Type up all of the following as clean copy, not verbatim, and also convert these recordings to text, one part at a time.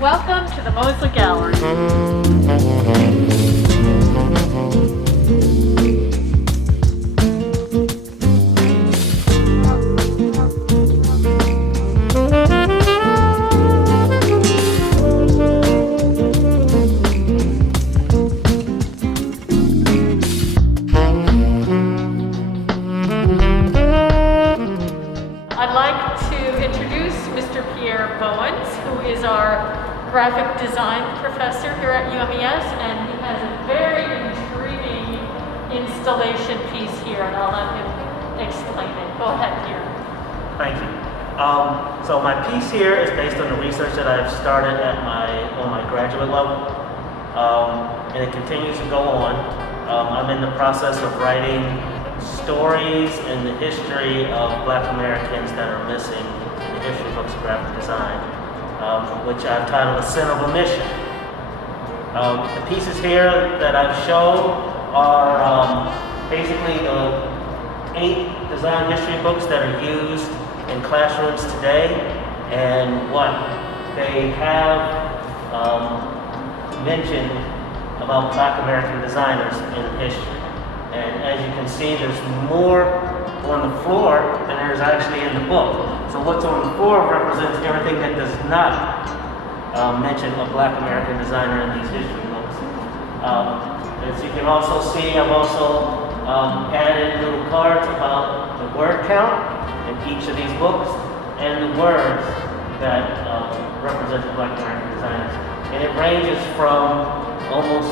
Welcome to the Mosely Gallery. I'd like to introduce Mr. Pierre Bowins, who is our graphic design professor here at UMES, and he has a very intriguing installation piece here, and I'll let him explain it. Go ahead, Pierre. Thank you. So my piece here is based on the research that I've started at on my graduate level, and it continues to go on. I'm in the process of writing stories in the history of Black Americans that are missing in the history books of graphic design, which I've titled A Sin of Omission. The pieces here that I've shown are basically the 8 design history books that are used in classrooms today, and what they have mentioned about Black American designers in history. And as you can see, there's more on the floor than there's actually in the book. So what's on the floor represents everything that does not mention a Black American designer in these history books. As you can also see, I've also added little cards about the word count in each of these books and the words that represent the Black American designers. And it ranges from almost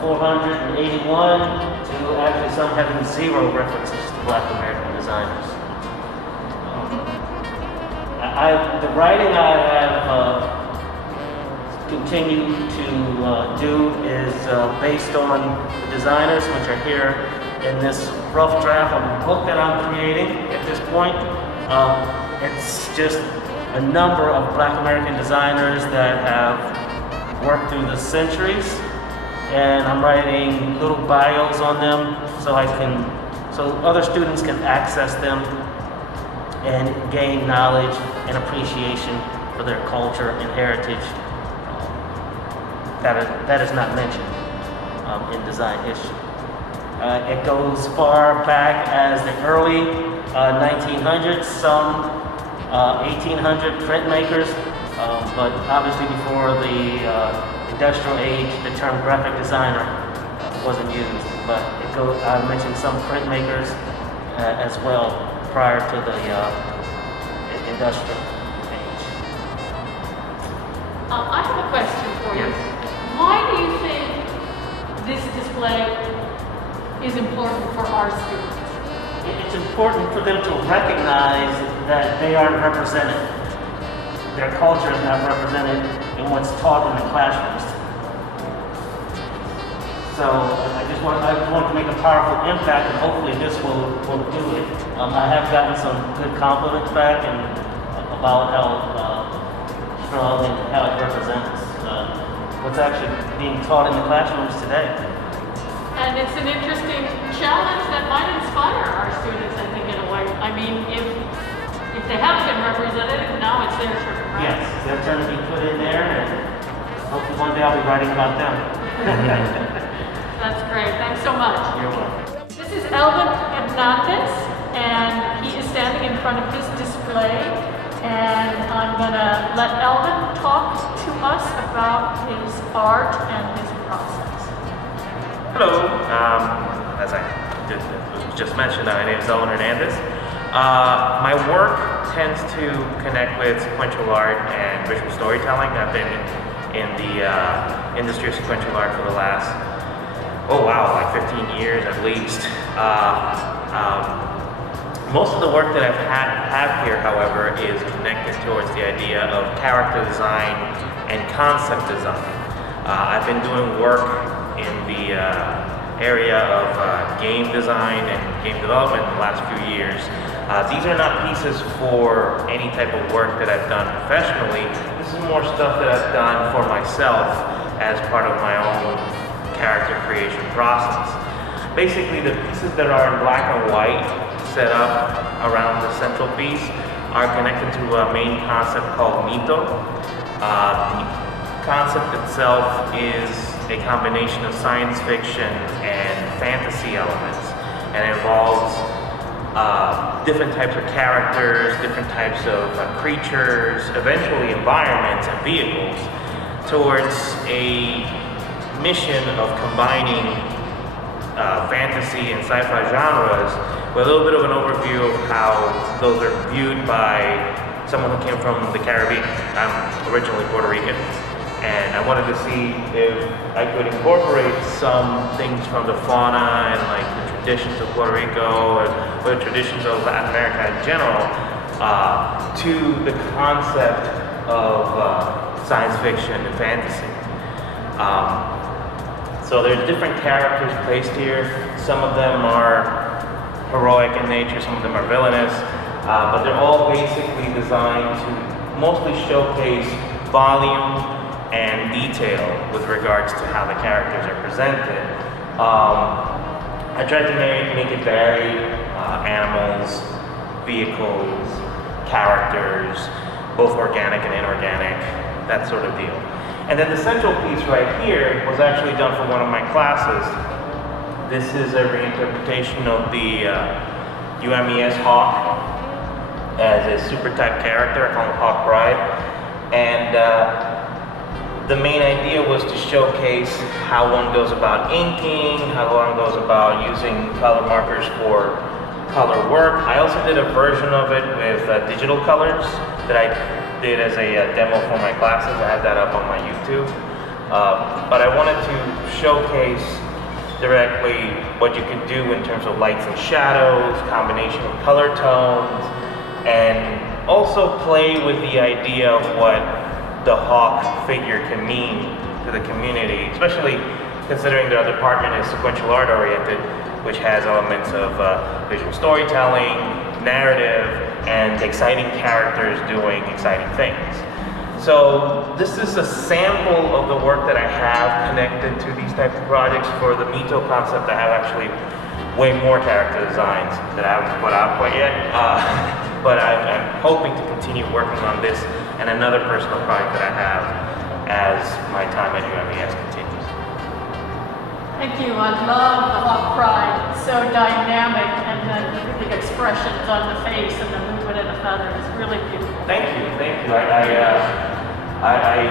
481 to actually some having 0 references to Black American designers. The writing I have continued to do is based on the designers, which are here in this rough draft of the book that I'm creating at this point. It's just a number of Black American designers that have worked through the centuries, and I'm writing little bios on them so other students can access them and gain knowledge and appreciation for their culture and heritage that is not mentioned in design history. It goes far back as the early 1900s, some 1800 printmakers, but obviously before the industrial age, the term graphic designer wasn't used. But I mentioned some printmakers as well prior to the industrial age. I have a question for you. Yes. Why do you think this display is important for our students? It's important for them to recognize that they aren't represented. Their culture is not represented in what's taught in the classrooms. So I want to make a powerful impact, and hopefully this will do it. I have gotten some good compliments back and about how strong and how it represents what's actually being taught in the classrooms today. And it's an interesting challenge that might inspire our students, I think, in a way. I mean, if they haven't been represented, now it's their turn, right? Yes, it's their turn to be put in there, and hopefully one day I'll be writing about them. That's great. Thanks so much. You're welcome. This is Elvin Hernandez, and he is standing in front of his display, and I'm going to let Elvin talk to us about his art and his process. Hello. As was just mentioned, my name is Elvin Hernandez. My work tends to connect with sequential art and visual storytelling. I've been in the industry of sequential art for the last, like 15 years at least. Most of the work that I've had here, however, is connected towards the idea of character design and concept design. I've been doing work in the area of game design and game development in the last few years. These are not pieces for any type of work that I've done professionally. This is more stuff that I've done for myself as part of my own character creation process. Basically, the pieces that are in black and white set up around the central piece are connected to a main concept called mito. The concept itself is a combination of science fiction and fantasy elements, and it involves different types of characters, different types of creatures, eventually environments and vehicles, towards a mission of combining fantasy and sci-fi genres with a little bit of an overview of how those are viewed by someone who came from the Caribbean. I'm originally Puerto Rican, and I wanted to see if I could incorporate some things from the fauna and like the traditions of Puerto Rico or the traditions of Latin America in general to the concept of science fiction and fantasy. So there's different characters placed here. Some of them are heroic in nature, some of them are villainous, but they're all basically designed to mostly showcase volume and detail with regards to how the characters are presented. I tried to make it varied, animals, vehicles, characters, both organic and inorganic, that sort of deal. And then the central piece right here was actually done for one of my classes. This is a reinterpretation of the UMES Hawk as a super type character. I call him Hawk Pride. And the main idea was to showcase how one goes about inking, how one goes about using color markers for color work. I also did a version of it with digital colors that I did as a demo for my classes. I have that up on my YouTube. But I wanted to showcase directly what you can do in terms of lights and shadows, combination of color tones, and also play with the idea of what the hawk figure can mean to the community, especially considering their department is sequential art oriented, which has elements of visual storytelling, narrative, and exciting characters doing exciting things. So this is a sample of the work that I have connected to these types of projects. For the Mito concept, I have actually way more character designs that I haven't put out quite yet. But I'm hoping to continue working on this and another personal project that I have as my time at UMES continues. Thank you. I love the Hawk Pride. It's so dynamic, and then the expressions on the face and the movement of the feathers. It's really beautiful. Thank you, thank you. I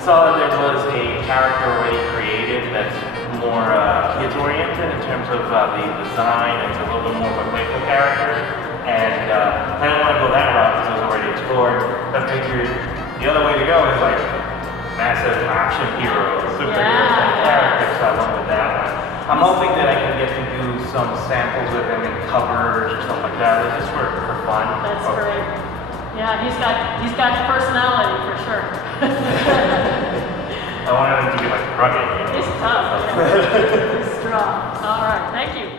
saw that there was a character already created that's more kids oriented in terms of the design. It's a little bit more of a playful character, and I didn't want to go that route because it was already explored. I figured the other way to go is like massive action heroes, superheroes type characters, so I went with that one. I'm hoping that I can get to do some samples with him in covers or stuff like that, just for fun. That's great. Yeah, he's got personality for sure. I wanted him to be like rugged. He's tough. Yeah. He's strong. All right, thank you.